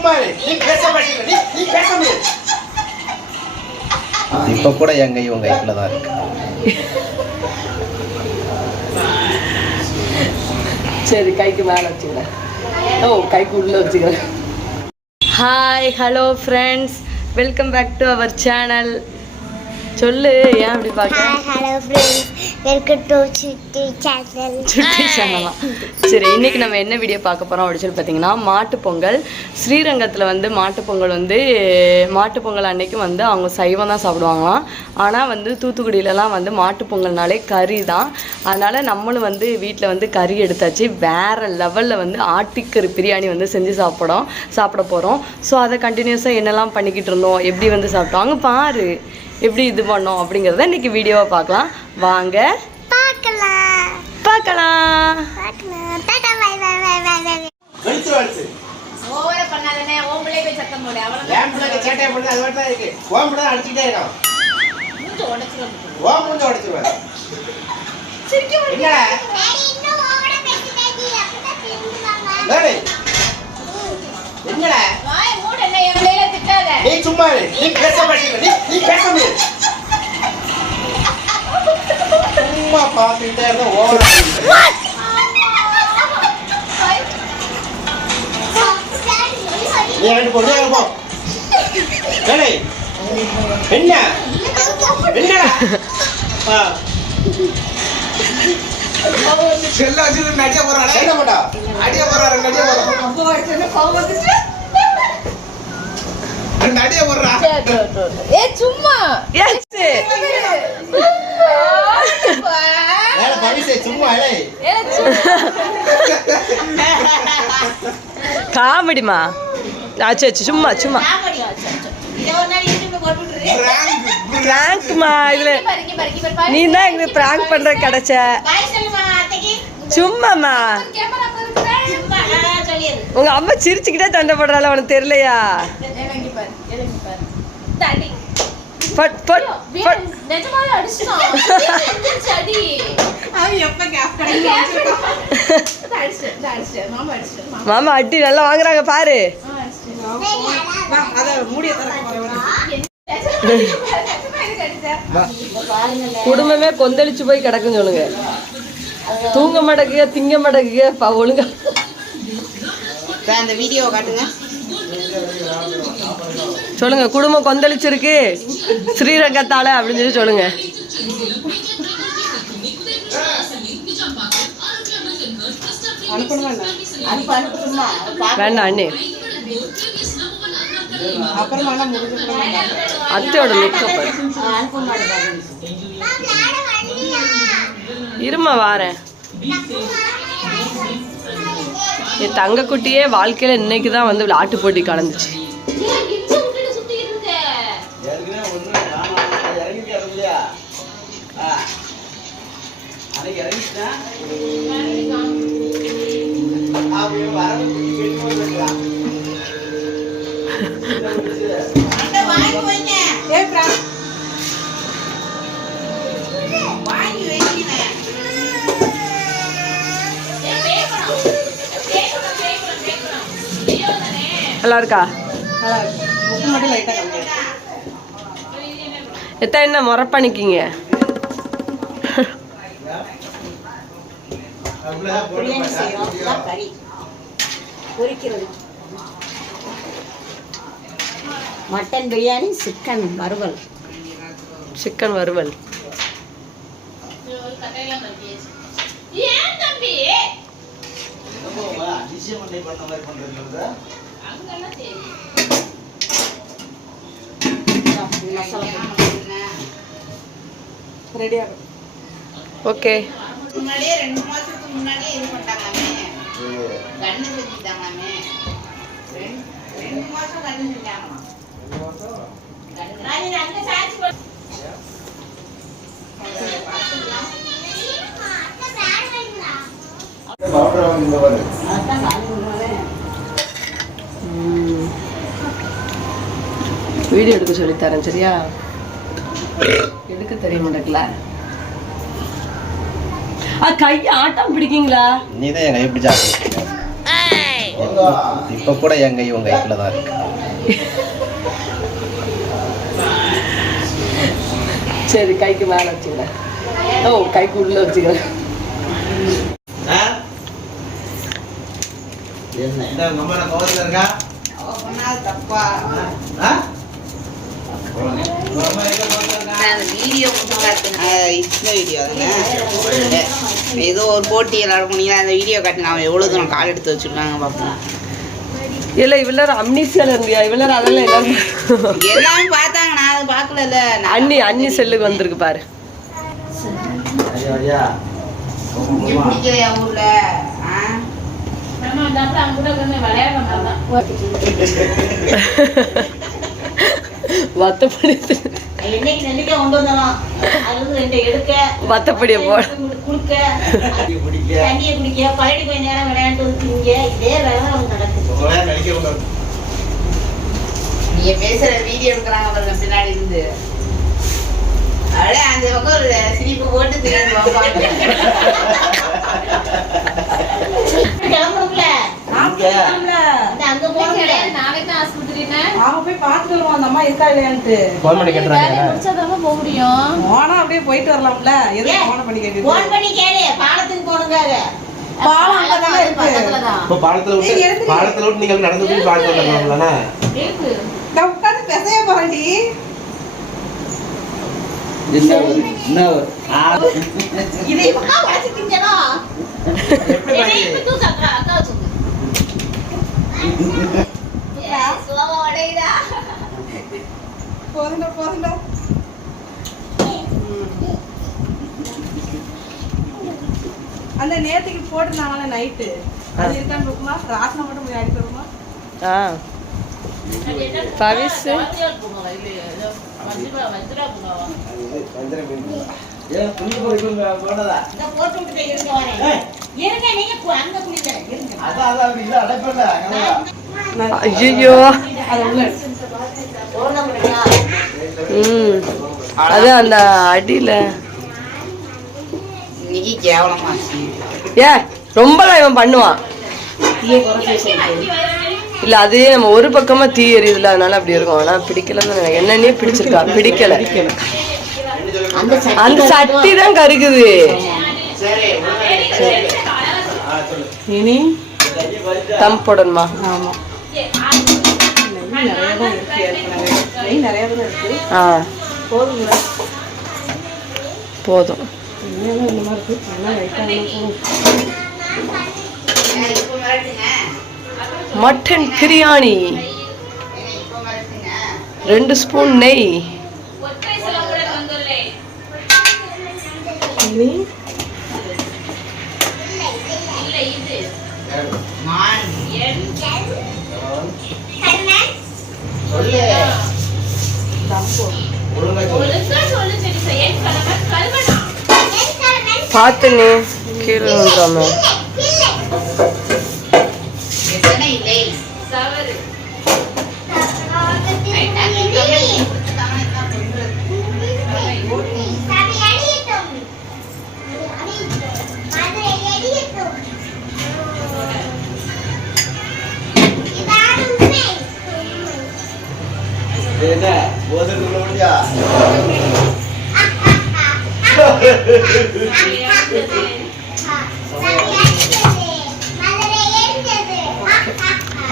சும்மா இரு. நீ பேச மாட்டேங்கிற. நீ நீ பேச முடியாது. இப்போ கூட என் கை உங்க கைக்குள்ள தான் இருக்கு. சரி கைக்கு மேலே வச்சுக்கிறேன். ஓ கைக்கு உள்ளே வச்சுக்கிறேன். Hi hello friends welcome back to our channel சொல்லு ஏன் அப்படி பார்க்க? Hi, hello to Chitti channel. சுட்டி சேனலாம் சரி இன்னைக்கு நம்ம என்ன வீடியோ பார்க்க போகிறோம் அப்படின்னு சொல்லி பார்த்தீங்கன்னா மாட்டுப் பொங்கல். ஸ்ரீரங்கத்தில் வந்து மாட்டுப் பொங்கல் வந்து மாட்டுப் பொங்கல் அன்னைக்கு வந்து அவங்க சைவம் தான் சாப்பிடுவாங்களாம். ஆனால் வந்து தூத்துக்குடியிலலாம் வந்து மாட்டுப் பொங்கல்னாலே கறி தான். அதனால் நம்மளும் வந்து வீட்டில் வந்து கறி எடுத்தாச்சு. வேறு லெவலில் வந்து ஆட்டிக்கறி பிரியாணி வந்து செஞ்சு சாப்பிடும் சாப்பிட போகிறோம் ஸோ அதை கண்டினியூஸாக என்னெல்லாம் பண்ணிக்கிட்டு இருந்தோம்? எப்படி வந்து சாப்பிட்டோம்? அங்கே பாரு. எப்படி இது பண்ணோம் அப்படிங்கிறத இன்னைக்கு வீடியோவை பார்க்கலாம். வாங்க. பார்க்கலாம். பார்க்கலாம். பார்க்கலாம். Tata bye bye bye bye bye வெளுத்து வலிச்சு. ஓவரா பண்ணாதனே உன் பிள்ளை போய் சத்தம் போடு. அவ்வளவுதான் என் பிள்ளைக்கு சேட்டையை பண்ணி அது மட்டும் தான் இருக்கு. உன் பிள்ளை தான் அடிச்சுக்கிட்டே இருக்கான். மூஞ்ச உடைச்சிரும் நீ சும்மா. நீ பேச மாட்டேங்கிற. நீ பேச முடியாது. சும்மா பார்த்துக்கிட்டே இருந்தா ஓவரா. நீ அங்கிட்டு போ, நீ அங்கிட்டு போ. என்ன என்னடா ஆ. செல்ல வச்சுட்டு நடிக்க போறானே என்ன பண்ணா அடிய போறாரு நடிக்க போறான் ரெண்டு அடிய போடுறா. ஏ சும்மா. எஸ் வேலை பவிசே சும்மா இலை காமெடிமா ஆச்சு ஆச்சு சும்மா சும்மா. பிராங்க்மா இதுல. நீ தான் எங்களுக்கு பிராங்க் பண்ற கிடைச்ச. சும்மா. உங்க அம்மா சிரிச்சுக்கிட்டே சண்டை போடுறாள் உனக்கு தெரியலையா இறங்கி பாரு இறங்கி பாரு தடி பட் பட் பட் நிஜமாவே அடிச்சிட்டான். எந்திரிச்சு அடி. அவன் எப்ப கேப் அடிச்சிட்டு அடிச்சிட்டு மாமா அடிச்சிட்டு மாமா. மாமா அடி நல்லா வாங்குறாங்க பாரு. குடும்பமே கொந்தளிச்சு போய் கிடக்குன்னு சொல்லுங்க. தூங்க மாட்டேங்குங்க திங்க மாட்டேங்குங்க பா ஒழுங்கா. அந்த வீடியோ காட்டுங்க. சொல்லுங்க குடும்பம் கொந்தளிச்சிருக்கு. ஸ்ரீரங்கத்தால அப்படின்னு சொல்லி சொல்லுங்க. வேண்டாம் அண்ணே. அத்தையோட லுக்க பாரு. அனுப்ப மாட்டேன். இருமா வாரேன் என் தங்க குட்டியே வாழ்க்கையில இன்னைக்கு தான் வந்து விளையாட்டு போட்டி கலந்துச்சு. நல்லா இருக்கா? எத்தனை என்ன முறப்பணிக்கிங்க? பிரியாணி செய்யறோம். இதான் கறி. பொரிக்கிறது மட்டன் பிரியாணி சிக்கன் வறுவல். சிக்கன் வறுவல். ஏன் தம்பி அதிசயம் பண்ணி பண்ண மாதிரி பண்றது அங்கெல்லாம் தெரியும் மசாலா ஓகே முன்னாடியே ரெண்டு மாசத்துக்கு முன்னாடியே இது பண்ணிட்டாங்களாமே? கண்ணு செஞ்சுட்டாங்களாமே? ரெண்டு ரெண்டு மாசம்? கண்ணு செஞ்சாங்களாம் அங்க சாட்சி வீடியோ எடுக்க சொல்லி தரேன் சரியா? எடுக்க தெரிய மாட்டேங்கல ஆ கை ஆட்டம் பிடிக்கீங்களா? நீ தான் என் கை பிடிச்சா எங்க இப்போ கூட என் கை உங்க கைக்குள்ள தான் இருக்கு. சரி கைக்கு மேலே வச்சுக்கிறேன். ஓ கைக்கு உள்ள வச்சுக்கிறேன். என்ன? உங்க அம்மா நான் கோவத்துல இருக்கா? அவ பண்ணாது தப்பா. ஆ? உங்க அம்மா எங்க கோவத்துல இருக்கா அந்த வீடியோ மட்டும் காட்டுங்க இந்த வீடியோ அதுங்க. ஏதோ ஒரு போட்டி எல்லாரும் அந்த வீடியோ காட்டுங்க அவன் எவ்வளோ தூரம் கால் எடுத்து வச்சிருக்காங்க பார்ப்போம் இல்லை இவ்வளோ அம்னிசியால இருந்தியா? இவ்வளோ அதெல்லாம் எல்லாரும் எல்லாமே பார்த்தாங்க நான் அதை பார்க்கல அண்ணி அண்ணி செல்லுக்கு வந்திருக்கு பாரு. ஊர்ல ஆ நம்ம அந்த அப்புறம் அவங்க கூட உட்கார்ந்து விளையாடுற மாதிரி தான் மற்றபடி என்னைக்கு நெல்லிக்காய் கொண்டு வந்தாலும் அது ரெண்டு எடுக்க மற்றபடியை போ குடுக்க. பிடிக்க தண்ணியை குடிக்க. பழனி கொஞ்ச நேரம் விளையாண்டு வந்து திங்க. இதே வேலை நடக்குது. கூடாது நீங்க பேசுற வீடியோ எடுக்கிறாங்க பாருங்க பின்னாடி இருந்து. அப்படியே அந்த பக்கம் ஒரு சிரிப்பு போட்டு திரும்பி பார்ப்பாங்க கிளம்புறோம்ல இங்க இந்த அங்க போகணும்ல நாளைக்கு தான் ஆஸ்பத்திரின்னு அவங்க போய் பார்த்துட்டு வருவோம் அந்த அம்மா இருக்கா இல்லையான்ட்டு. ஃபோன் பண்ணி கேட்டுறாங்க. முடிச்சாதாம போக முடியும். போனா அப்படியே போயிட்டு வரலாம்ல. எதுக்கு ஏன்? போன பண்ணி கேட்டு போன் பண்ணி கேளு. பாலத்துக்கு போகணுங்காக. பாலம் அங்கதானே இருக்கு. இப்போ பாலத்துல விட்டு பாலத்துல விட்டு நீங்க நடந்து போய் பாலத்துல வரலாம்லண்ணா இருக்கு. நான் பேசவே போறேன்டி. இதை அக்கா அக்கா உடையுதா போதுண்டா போதுண்டா. அந்த நேத்துக்கு போட்டுருந்தாங்களே நைட்டு அது இருக்கான்னு இருக்குமா ராசனை மட்டும் போய் அடிக்க வருமா ஆ. இருங்க நீங்க அங்க குளிக்க இருங்க. அதான் அதான் அப்படி இல்லை அங்கதான். ஐயோ ம் அது அந்த அடியில. ஏ ரொம்பலாம் இவன் பண்ணுவான். இல்ல அது நம்ம ஒரு பக்கமா தீ எரியுதுல அதனால அப்படி இருக்கும். ஆனா பிடிக்கலன்னு என்னன்னே பிடிச்சிருக்கா? பிடிக்கல. அந்த சட்டி தான் கருகுது. இனி தம் போடணுமா? ஆமா. ஆ. போதும். மட்டன் பிரியாணி. ரெண்டு ஸ்பூன் நெய். பார்த்துனே கீழே விழுந்துடாம எத்தனை என்ன?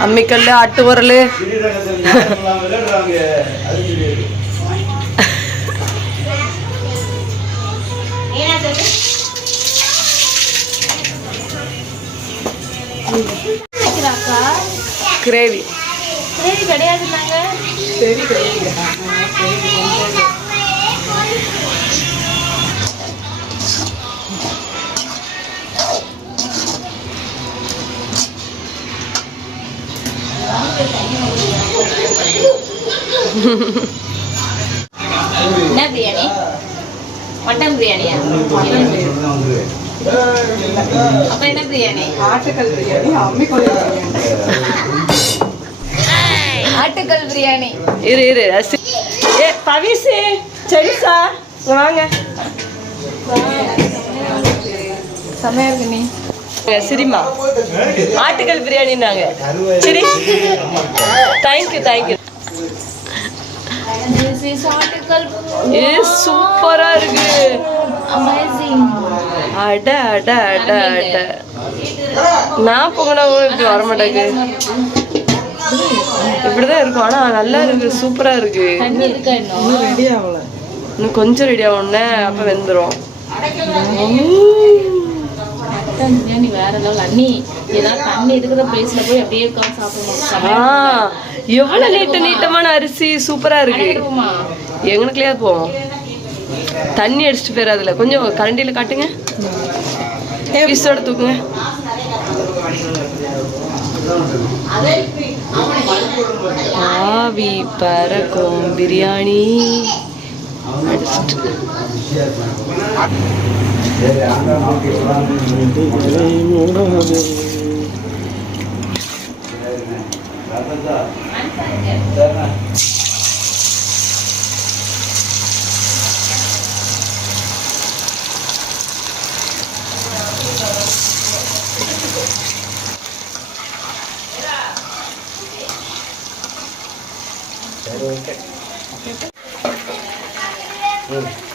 அம்மிக்கல் அட்டு உரல் விளையாடுறாங்க அது தெரியாது கிரேவி. கிடையாதுனாங்க என்ன பிரியாணி? மட்டன் பிரியாணியா? அப்ப என்ன பிரியாணி? ஆட்டுக்கல் பிரியாணி அம்மிக்கல் ஆட்டுக்கல் பிரியாணி. இரு இரு ஏ பவிசு சரிசா. வாங்க. செமையா இருக்கு நீ. சரிம்மா ஆட்டுக்கல் பிரியாணின்னாங்க. சரி. தேங்க்யூ தேங்க்யூ ஏ சூப்பரா இருக்கு. Amazing. அட அட அட அட. நான் போகனா இப்படி வர மாட்டேங்க இப்படிதான் இருக்கும். ஆனா நல்லா இருக்கு. சூப்பரா இருக்கு. இன்னும்? இன்னும் கொஞ்சம் ரெடி ஆகணும்னே அப்ப பிரியாணி வேற லெவல். அண்ணி ஏதாவது தண்ணி இருக்கிற பிளேஸ்ல போய் அப்படியே உட்காந்து சாப்பிடணும். எவ்வளவு நீட்ட நீட்டமான அரிசி சூப்பரா இருக்கு. எங்களுக்குலயா போவோம் தண்ணி அடிச்சுட்டு போயிடாதுல கொஞ்சம் கரண்டியில காட்டுங்க. பீஸோட தூக்குங்க. ஆவி பறக்கும் பிரியாணி. அடிச்சுட்டு. சரி அந்த நோக்கி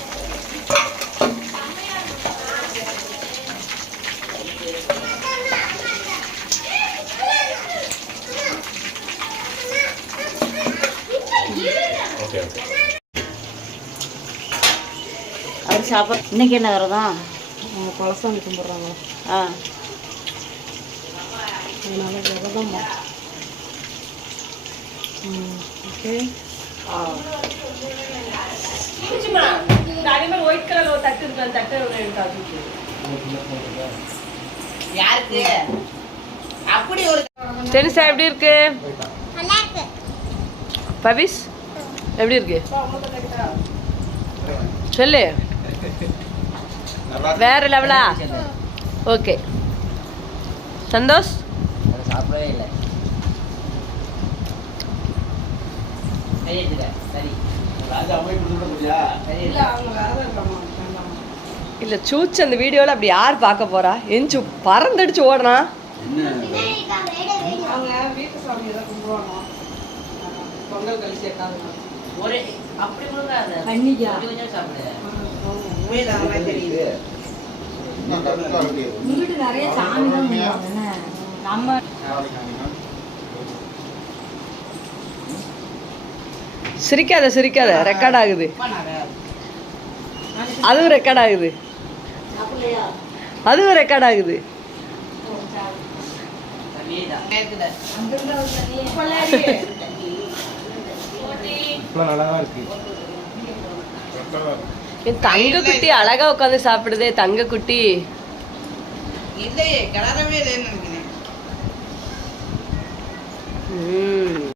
அவர் சாப்பிட இன்னைக்கு என்ன விரதம்? பழசாமி கும்பிட்றாங்க. ஆ. அதனால விரதமா ஓகே அதே மாதிரி ஒயிட் கலர்ல ஒரு தட்டு இருக்கு அந்த தட்டு யாருக்கு? அப்படி ஒரு டெனிஸா எப்படி இருக்கு? நல்லா இருக்கு. பவிஸ் எப்படி இருக்கு? சொல்லு. வேற லெவலா ஓகே சந்தோஷ்? சாப்பிடவே இல்லை இல்ல சூச்சு அந்த வீடியோல அப்படி யார் பார்க்க போறா? எஞ்சு பறந்தடிச்சு ஓடுறான் ஒரு அப்படி கொடுக்காத தெரியுது சிரிக்காத சிரிக்காத. ரெக்கார்ட் ஆகுது. அதுவும் ரெக்கார்ட் ஆகுது. அதுவும் ரெக்கார்ட் ஆகுது. நல்லா தான் இருக்கு. தங்க குட்டி அழகா உட்காந்து சாப்பிடுதே தங்க குட்டி. இல்லையே கிளறவே இல்லைன்னு நினைக்கிறேன். ம்.